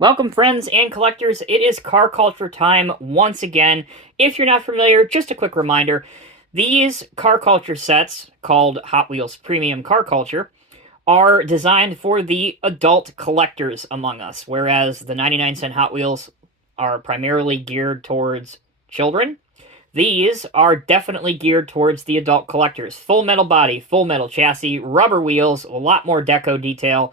Welcome, friends and collectors. It is car culture time once again. If you're not familiar, just a quick reminder. These car culture sets, called Hot Wheels Premium Car Culture, are designed for the adult collectors among us, whereas the 99-cent Hot Wheels are primarily geared towards children. These are definitely geared towards the adult collectors. Full metal body, full metal chassis, rubber wheels, a lot more deco detail.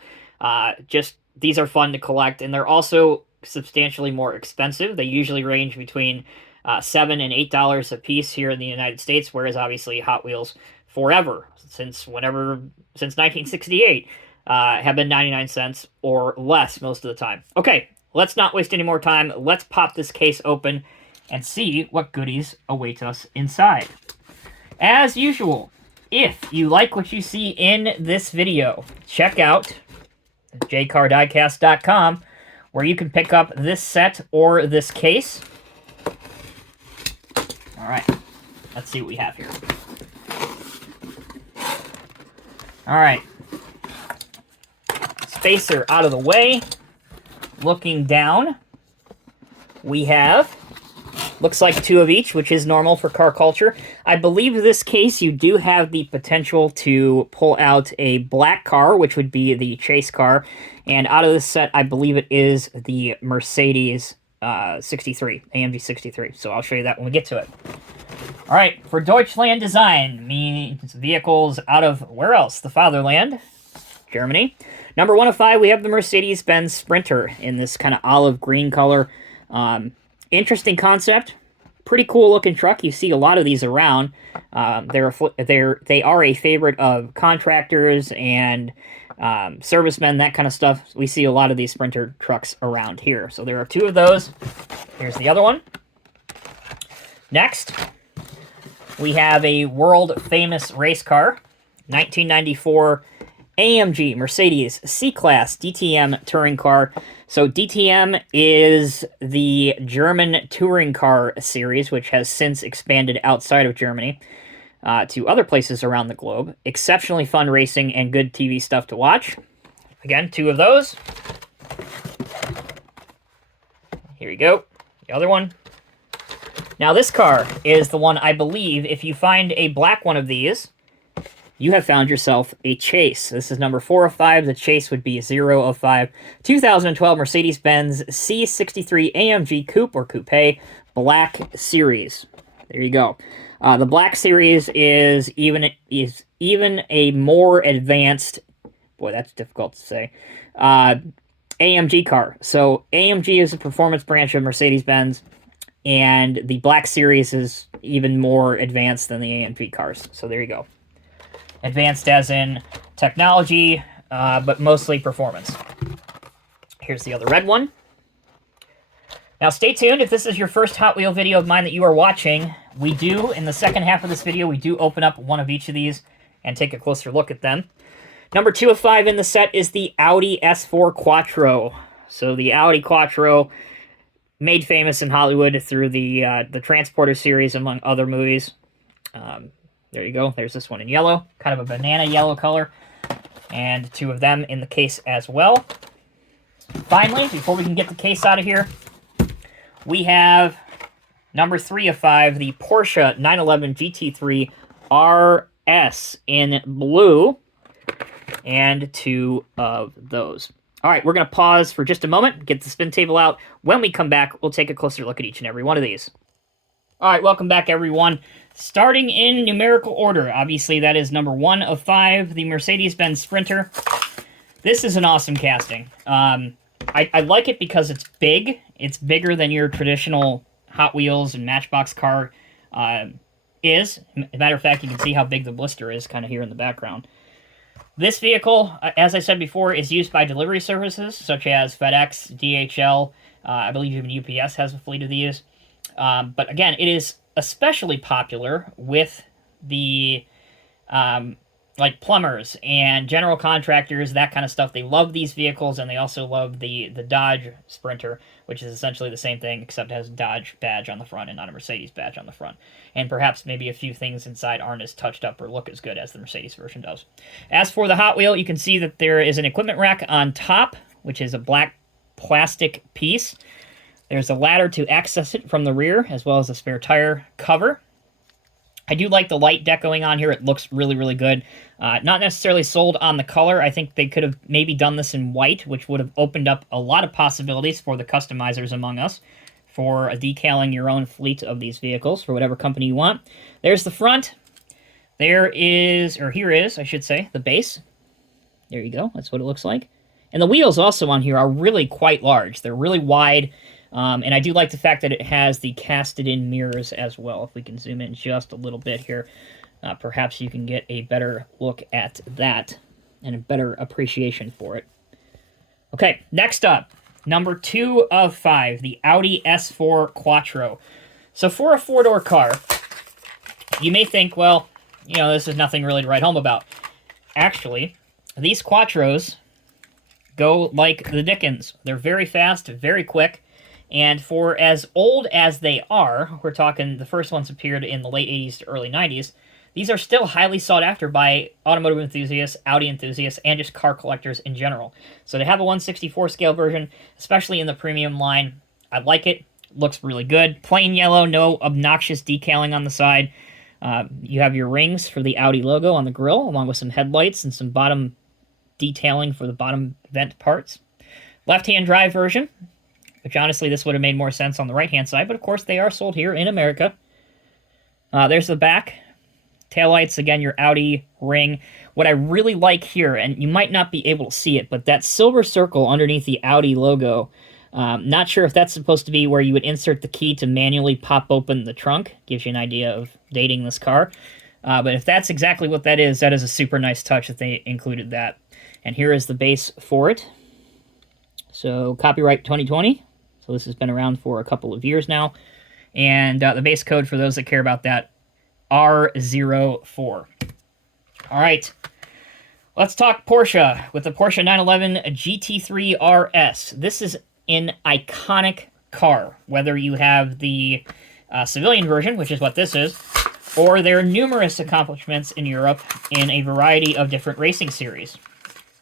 These are fun to collect, and they're also substantially more expensive. They usually range between $7 and $8 a piece here in the United States, whereas obviously Hot Wheels forever, since 1968, have been 99 cents or less most of the time. Okay, let's not waste any more time. Let's pop this case open and see what goodies await us inside. As usual, if you like what you see in this video, check out jcardiecast.com, where you can pick up this set or this case. All right, let's see what we have here. All right, spacer out of the way. Looking down, we have, looks like two of each, which is normal for car culture. I believe this case you do have the potential to pull out a black car, which would be the chase car. And out of this set, I believe it is the Mercedes 63, AMG 63. So I'll show you that when we get to it. All right, for Deutschland design, means vehicles out of, where else? The fatherland, Germany. Number 1 of 5, we have the Mercedes-Benz Sprinter in this kind of olive green color. Interesting concept, pretty cool looking truck. You see a lot of these around. They are a favorite of contractors and servicemen, that kind of stuff. We see a lot of these Sprinter trucks around here. So there are two of those. Here's the other one. Next, we have a world famous race car, 1994 AMG Mercedes C-Class DTM touring car. So DTM is the German touring car series, which has since expanded outside of Germany to other places around the globe. Exceptionally fun racing and good TV stuff to watch. Again, two of those. Here you go. The other one. Now this car is the one, I believe, if you find a black one of these, you have found yourself a chase. This is number 4 of 5. The chase would be 0 of 5. 2012 Mercedes-Benz C63 AMG Coupe or Coupe Black Series. There you go. The Black Series is even a more advanced, boy, that's difficult to say, AMG car. So AMG is a performance branch of Mercedes-Benz, and the Black Series is even more advanced than the AMG cars. So there you go. Advanced as in technology, but mostly performance. Here's the other red one. Now stay tuned. If this is your first Hot Wheel video of mine that you are watching, we do, in the second half of this video, we do open up one of each of these and take a closer look at them. Number 2 of 5 in the set is the Audi S4 Quattro. So the Audi Quattro, made famous in Hollywood through the Transporter series, among other movies. There you go. There's this one in yellow, kind of a banana yellow color, and two of them in the case as well. Finally, before we can get the case out of here, we have number 3 of 5, the Porsche 911 GT3 RS in blue, and two of those. All right, we're going to pause for just a moment, get the spin table out. When we come back, we'll take a closer look at each and every one of these. All right, welcome back, everyone. Starting in numerical order, obviously that is number 1 of 5, the Mercedes-Benz Sprinter. This is an awesome casting. I like it because it's big. It's bigger than your traditional Hot Wheels and Matchbox car is. As a matter of fact, you can see how big the blister is kind of here in the background. This vehicle, as I said before, is used by delivery services such as FedEx, DHL, I believe even UPS has a fleet of these. But again, it is especially popular with the like plumbers and general contractors, that kind of stuff. They love these vehicles, and they also love the Dodge Sprinter, which is essentially the same thing, except it has a Dodge badge on the front and not a Mercedes badge on the front. And perhaps maybe a few things inside aren't as touched up or look as good as the Mercedes version does. As for the Hot Wheel, you can see that there is an equipment rack on top, which is a black plastic piece. There's a ladder to access it from the rear, as well as a spare tire cover. I do like the light decoing on here. It looks really, really good. Not necessarily sold on the color. I think they could have maybe done this in white, which would have opened up a lot of possibilities for the customizers among us for decaling your own fleet of these vehicles for whatever company you want. There's the front. There is, or here is, I should say, the base. There you go. That's what it looks like. And the wheels also on here are really quite large. They're really wide. And I do like the fact that it has the casted-in mirrors as well. If we can zoom in just a little bit here, perhaps you can get a better look at that and a better appreciation for it. Okay, next up, number 2 of 5, the Audi S4 Quattro. So for a four-door car, you may think, well, you know, this is nothing really to write home about. Actually, these Quattros go like the dickens. They're very fast, very quick. And for as old as they are, we're talking the first ones appeared in the late 80s to early 90s, these are still highly sought after by automotive enthusiasts, Audi enthusiasts, and just car collectors in general. So they have a 1/64 scale version, especially in the premium line. I like it. Looks really good. Plain yellow, no obnoxious decaling on the side. You have your rings for the Audi logo on the grille, along with some headlights and some bottom detailing for the bottom vent parts. Left-hand drive version, which honestly this would have made more sense on the right-hand side, but of course they are sold here in America. There's the back. Taillights, again, your Audi ring. What I really like here, and you might not be able to see it, but that silver circle underneath the Audi logo, not sure if that's supposed to be where you would insert the key to manually pop open the trunk. Gives you an idea of dating this car. But if that's exactly what that is a super nice touch that they included that. And here is the base for it. So copyright 2020. So this has been around for a couple of years now. And the base code, for those that care about that, R04. All right. Let's talk Porsche with the Porsche 911 GT3 RS. This is an iconic car, whether you have the civilian version, which is what this is, or their numerous accomplishments in Europe in a variety of different racing series.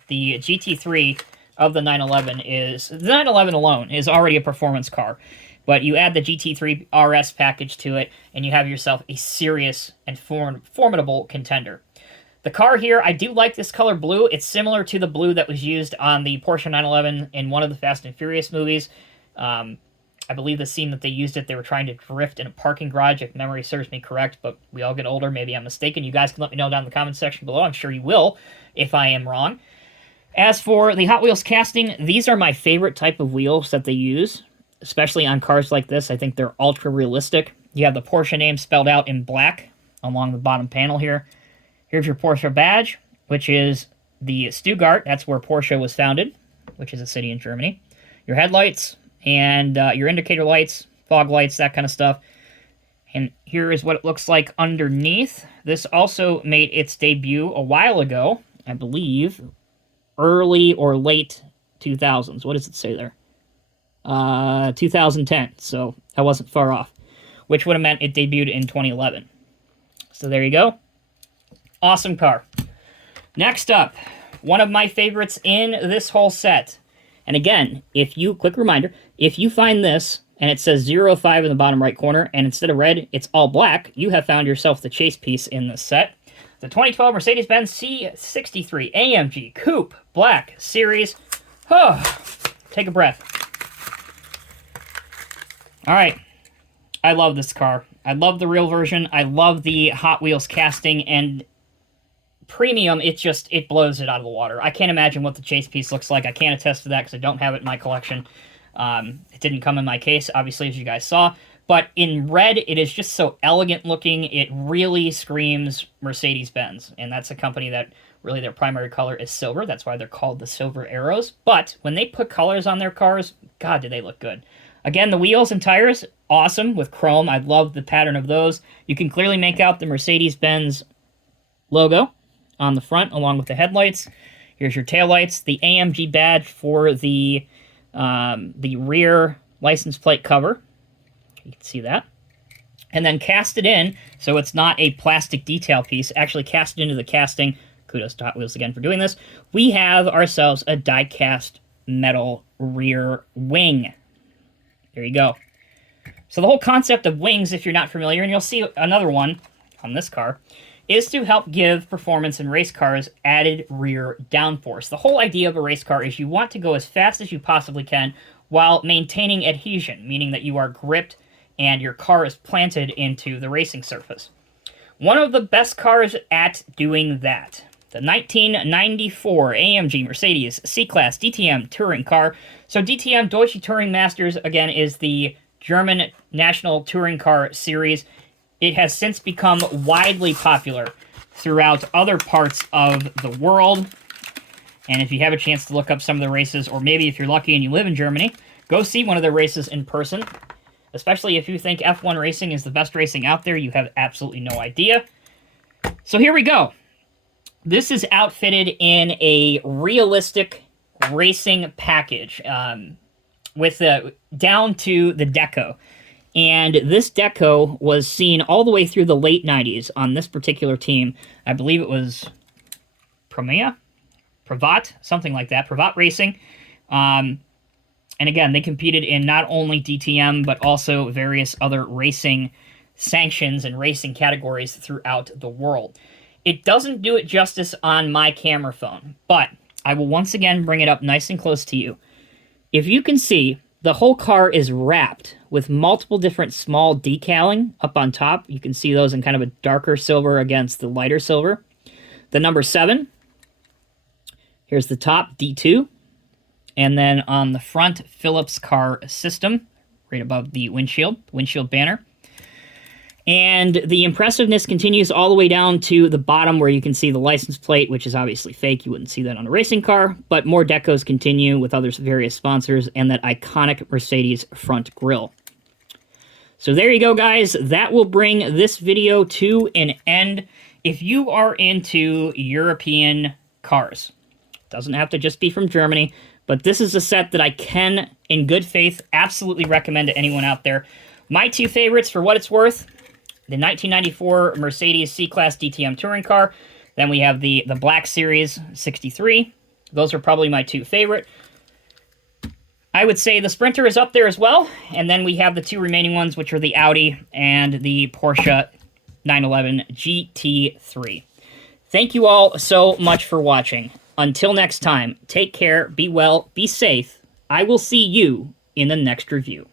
The GT3 of the 911 the 911 alone is already a performance car, but you add the GT3 RS package to it, and you have yourself a serious and formidable contender. The car here, I do like this color blue. It's similar to the blue that was used on the Porsche 911 in one of the Fast and Furious movies. I believe the scene that they used it, they were trying to drift in a parking garage, if memory serves me correct, but we all get older. Maybe I'm mistaken. You guys can let me know down in the comment section below. I'm sure you will if I am wrong. As for the Hot Wheels casting, these are my favorite type of wheels that they use, especially on cars like this. I think they're ultra realistic. You have the Porsche name spelled out in black along the bottom panel here. Here's your Porsche badge, which is the Stuttgart. That's where Porsche was founded, which is a city in Germany. Your headlights and your indicator lights, fog lights, that kind of stuff. And here is what it looks like underneath. This also made its debut a while ago, I believe, early or late 2000s. What does it say there? 2010, so I wasn't far off, which would have meant it debuted in 2011. So there you go. Awesome car. Next up, one of my favorites in this whole set. And again, quick reminder, if you find this and it says 05 in the bottom right corner, and instead of red, it's all black, you have found yourself the chase piece in this set. The 2012 Mercedes-Benz C63 AMG Coupe Black Series. Oh, take a breath. All right. I love this car. I love the real version. I love the Hot Wheels casting, and premium, it blows it out of the water. I can't imagine what the chase piece looks like. I can't attest to that because I don't have it in my collection. It didn't come in my case, obviously, as you guys saw. But in red, it is just so elegant looking. It really screams Mercedes-Benz. And that's a company that really their primary color is silver. That's why they're called the Silver Arrows. But when they put colors on their cars, God, do they look good. Again, the wheels and tires, awesome with chrome. I love the pattern of those. You can clearly make out the Mercedes-Benz logo on the front along with the headlights. Here's your taillights. The AMG badge for the rear license plate cover. You can see that. And then casted in, so it's not a plastic detail piece, actually casted into the casting. Kudos to Hot Wheels again for doing this. We have ourselves a die-cast metal rear wing. There you go. So the whole concept of wings, if you're not familiar, and you'll see another one on this car, is to help give performance in race cars added rear downforce. The whole idea of a race car is you want to go as fast as you possibly can while maintaining adhesion, meaning that you are gripped and your car is planted into the racing surface. One of the best cars at doing that, the 1994 AMG Mercedes C-Class DTM touring car. So DTM, Deutsche Touring Masters, again, is the German National Touring Car Series. It has since become widely popular throughout other parts of the world. And if you have a chance to look up some of the races, or maybe if you're lucky and you live in Germany, go see one of their races in person. Especially if you think F1 racing is the best racing out there, you have absolutely no idea. So here we go. This is outfitted in a realistic racing package with down to the deco. And this deco was seen all the way through the late 90s on this particular team. I believe it was Privat, something like that, Privat Racing. And again, they competed in not only DTM, but also various other racing sanctions and racing categories throughout the world. It doesn't do it justice on my camera phone, but I will once again bring it up nice and close to you. If you can see, the whole car is wrapped with multiple different small decaling up on top. You can see those in kind of a darker silver against the lighter silver. The number 7. Here's the top, D2. And then on the front, Philips car system, right above the windshield banner. And the impressiveness continues all the way down to the bottom where you can see the license plate, which is obviously fake. You wouldn't see that on a racing car. But more decos continue with other various sponsors and that iconic Mercedes front grille. So there you go, guys. That will bring this video to an end. If you are into European cars, doesn't have to just be from Germany, but this is a set that I can, in good faith, absolutely recommend to anyone out there. My two favorites, for what it's worth, the 1994 Mercedes C-Class DTM touring car. Then we have the Black Series 63. Those are probably my two favorite. I would say the Sprinter is up there as well. And then we have the two remaining ones, which are the Audi and the Porsche 911 GT3. Thank you all so much for watching. Until next time, take care, be well, be safe. I will see you in the next review.